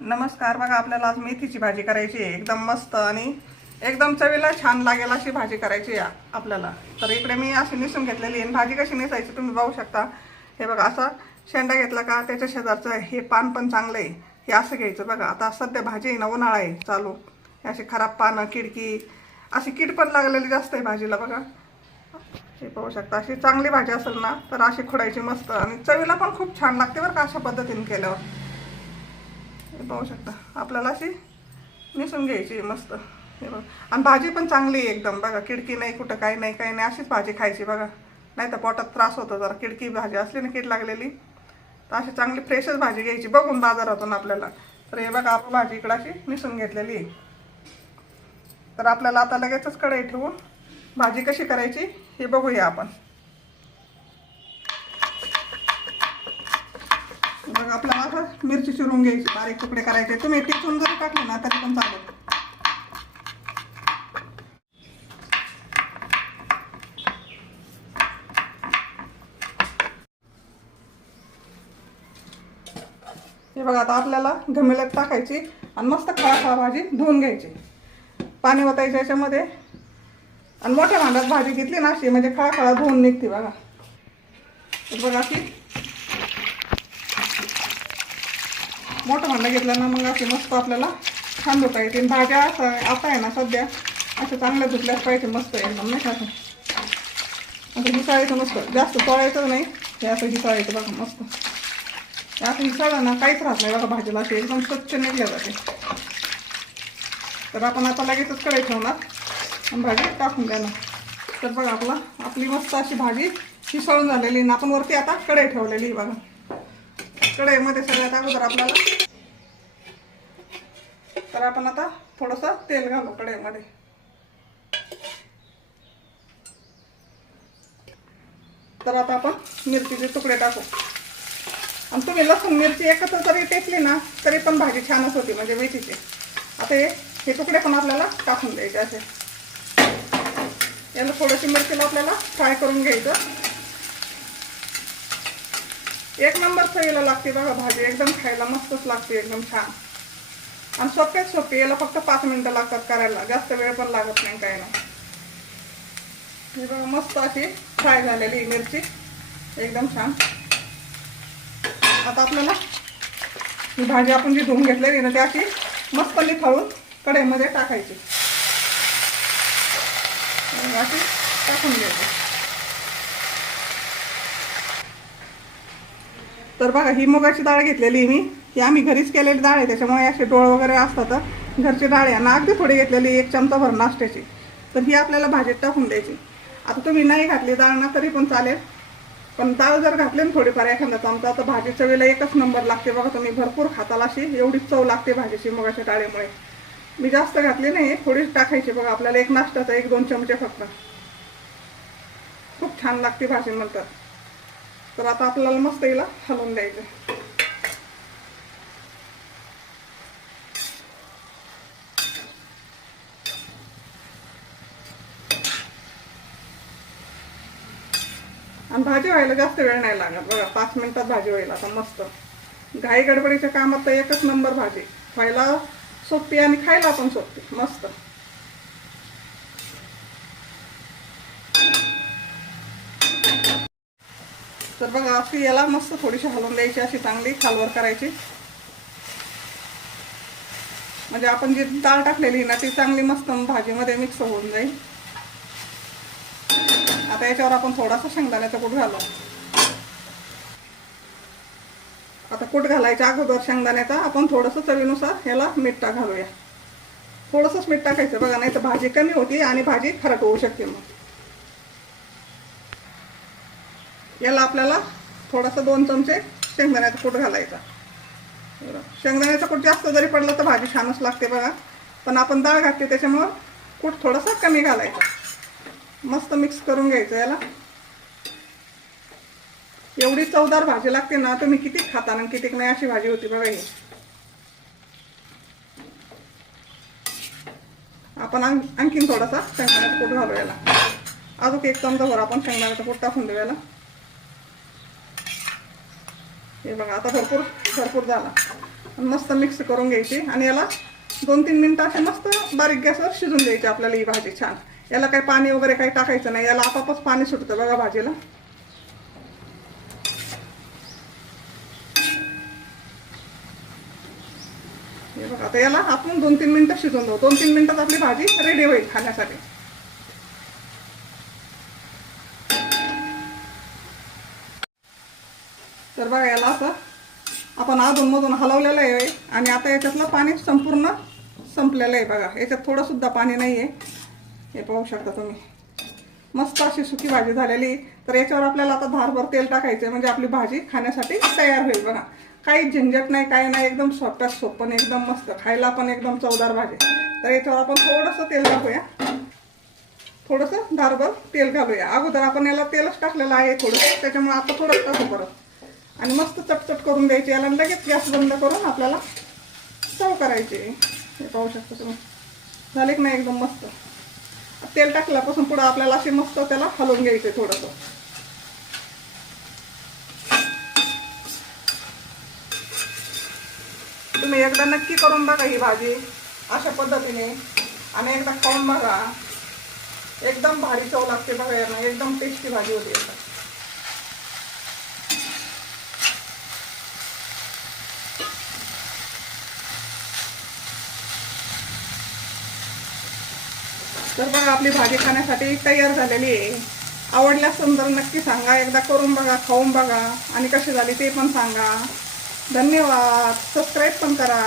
नमस्कार. बघा आपल्याला आज मेथीची भाजी करायची आहे. एकदम मस्त आणि एकदम चवीला छान लागेल अशी भाजी करायची आहे आपल्याला. तर इकडे मी अशी निसून घेतलेली आहे. भाजी कशी निसायची तुम्ही बघू शकता. हे बघा असा शेंडा घेतला का त्याच्या शेजारचं हे पान पण चांगलं आहे, हे असं घ्यायचं. बघा आता सध्या भाजी आहे ना, उन्हाळा आहे चालू, हे अशी खराब पानं किडकी अशी कीड पण लागलेली जास्त आहे भाजीला. बघा हे पाहू शकता. अशी चांगली भाजी असेल ना तर अशी खुडायची मस्त आणि चवीला पण खूप छान लागते बरं का अशा पद्धतीने केल्यावर. हे पाहू शकता. आपल्याला अशी निसून घ्यायची मस्त. हे बघा आणि भाजी पण चांगली आहे एकदम. बघा किडकी नाही, कुठं काही नाही काही नाही, अशीच भाजी खायची. बघा नाही तर पोटात त्रास होतो जरा. किडकी भाजी असली ना, कीड लागलेली, तर अशी चांगली फ्रेशच भाजी घ्यायची बघून बाजारातून आपल्याला. तर हे बघा आपण भाजी इकडं अशी निसून घेतलेली आहे. तर आपल्याला आता लगेचच कढई ठेवून भाजी कशी करायची हे बघूया आपण. मग आपल्याला असं मिरची चिरून घ्यायची, बारीक तुकडे करायचे. तुम्ही टिचून जरी टाकले ना तरी पण चालेल. हे बघा आता आपल्याला घमेल्यात टाकायची आणि मस्त खळा भाजी धुवून घ्यायची. पाणी ओतायचं याच्यामध्ये आणि मोठ्या भांड्यात भाजी घेतली ना अशी म्हणजे खळा धुवून निघते. बघा बघा अशी मोठं भांडं घेतलं ना मग अशी मस्त आपल्याला छान धुता येते. भाज्या असं आता आहे ना सध्या असं चांगल्या धुतल्याच पाहिजे मस्त एकदम. नाही का असं हिसाळायचं मस्त, जास्त तोळायचं नाही, हे असं हिसाळायचं. बघा मस्त असं हिसाळलं ना काहीच राहत नाही. बघा भाजीला अशी एकदम स्वच्छ निघल्या जाते. तर आपण आता लगेचच कढई ठेवणार आणि भाजी टाकून देणार. तर बघा आपली मस्त अशी भाजी हिसळून झालेली ना. आपण वरती आता कढई ठेवलेली. बघा कढईमध्ये सगळ्यात अगोदर आपल्याला, तर आपण आता थोडंसं तेल घालू कढईमध्ये. तर आता आपण मिरचीचे तुकडे टाकू. आणि तुम्ही लसूण मिरची एकत्र जरी टेकली ना तरी पण भाजी छानच होती म्हणजे मेथीची. आता हे तुकडे पण आपल्याला टाकून द्यायचे असे. याला थोडीशी मिरचीला आपल्याला फ्राय करून घ्यायचं. एक नंबर चवीला लागते बघा भाजी, एकदम खायला मस्तच लागते, एकदम छान आणि सोप्याच सोपी. याला फक्त 5 मिनिटं लागतात करायला, जास्त वेळ पण लागत नाही काय नाही. हे बघा मस्त अशी फ्राय झालेली मिरची एकदम छान. आता आपल्याला ही भाजी आपण जी धुवून घेतलेली ना ती अशी मस्त निथळून कढईमध्ये टाकायची. अशी टाकून घ्यायची. तर बघा ही मुगाची डाळ घेतलेली मी, ही आम्ही घरीच केलेली डाळ आहे त्याच्यामुळे असे डोळ वगैरे असतात. घरची डाळ आहे आणि अगदी थोडी घेतलेली, 1 चमचा भर नाश्त्याची. तर ही आपल्याला भाजीत टाकून द्यायची. आता तुम्ही नाही घातली डाळ ना तरी पण चालेल, पण डाळ जर घातली ना थोडीफार एखादा चमचा तर भाजी चवीला एकच नंबर लागते. बघा तुम्ही भरपूर खाताल अशी एवढी चव लागते भाजीची मुगाच्या डाळीमुळे. मी जास्त घातली नाही, थोडीच टाकायची. बघा आपल्याला एक नाश्त्याचा 1-2 चमचे फक्त. खूप छान लागते भाजी म्हणतात. तर आता आपल्याला मस्त हिला हलवून द्यायचं. आणि भाजी व्हायला जास्त वेळ नाही लागत. बघा 5 मिनिटात भाजी व्हायला आता मस्त. घाई गडबडीच्या कामात तर एकच नंबर भाजी, व्हायला सोपी आणि खायला पण सोपी मस्त. तर बघा अशी याला मस्त थोडीशी हलवून द्यायची, अशी चांगली खालवर करायची. म्हणजे आपण जी डाळ टाकलेली ना ती चांगली मस्त भाजीमध्ये मिक्स होऊन जाईल. आता याच्यावर आपण थोडासा शेंगदाण्याचा कूट घालू. आता कूट घालायच्या अगोदर शेंगदाण्याचा आपण थोडंसं चवीनुसार याला मीठ घालूया. थोडंसंच मीठ टाकायचं बघा, नाही तर भाजी कमी होती आणि भाजी खराब होऊ शकते. मग याला आपल्याला थोडंसं 2 चमचे शेंगदाण्याचा कूट घालायचा. शेंगदाण्याचा कूट जास्त जरी पडलं तर भाजी छानच लागते बघा, पण आपण डाळ घातली त्याच्यामुळं कूट थोडंसं कमी घालायचं. मस्त मिक्स करून घ्यायचं याला. एवढी चवदार भाजी लागते ना, तुम्ही किती खाता ना किती नाही अशी भाजी होती बघा ही. आपण आणखीन थोडासा शेंगदाण्याचा कूट घालू याला. अजून 1 चमचा भर आपण शेंगदाण्याचा कूट टाकून देऊ याला. हे बघा आता भरपूर झाला. आणि मस्त मिक्स करून घ्यायची आणि याला 2-3 मिनिटं असे मस्त बारीक गॅसवर शिजून द्यायची आपल्याला ही भाजी छान. याला काही पाणी वगैरे काही टाकायचं नाही, याला आपापच पाणी सुटतं बघा भाजीला. हे बघा आता याला आपण 2-3 मिनिटं शिजवून देऊ. 2-3 मिनिटात आपली भाजी रेडी होईल खाण्यासाठी. तर बघा याला असं आपण अधूनमधून हलवलेलं आहे आणि आता याच्यातलं पाणी संपूर्ण संपलेलं आहे बघा. याच्यात थोडं सुद्धा पाणी नाही आहे, हे पाहू शकता तुम्ही. मस्त अशी सुकी भाजी झालेली. तर याच्यावर आपल्याला आता धारभर तेल टाकायचं म्हणजे आपली भाजी खाण्यासाठी तयार होईल बघा. काही झंझट नाही, काही नाही, एकदम सोप्यात सोपं, एकदम मस्त, खायला पण एकदम चवदार भाजी. तर याच्यावर आपण थोडंसं तेल टाकूया, थोडंसं धारभर तेल घालूया. अगोदर आपण याला तेलच टाकलेलं आहे थोडंसं, त्याच्यामुळे आता थोडंच टाकू परत. आणि मस्त चटचट करून द्यायची याला. लगेच गॅस बंद करून आपल्याला सर्व करायचे. हे पाहू शकता तुम्ही, झाले की नाही एकदम मस्त. तेल टाकल्यापासून पुढं आपल्याला असे मस्त त्याला हलवून घ्यायचे थोडंसं. तुम्ही एकदा नक्की करून बघा ही भाजी अशा पद्धतीने आणि एकदा खाऊन बघा. एकदम भारी चव लागते बघा याला, एकदम टेस्टी भाजी होती. तर बघा आपली भाजी खाण्यासाठी तयार झालेली आहे. आवडल्यास तर नक्की सांगा, एकदा करून बघा, खाऊन बघा आणि कशी झाली ते पण सांगा. धन्यवाद. सबस्क्राईब पण करा.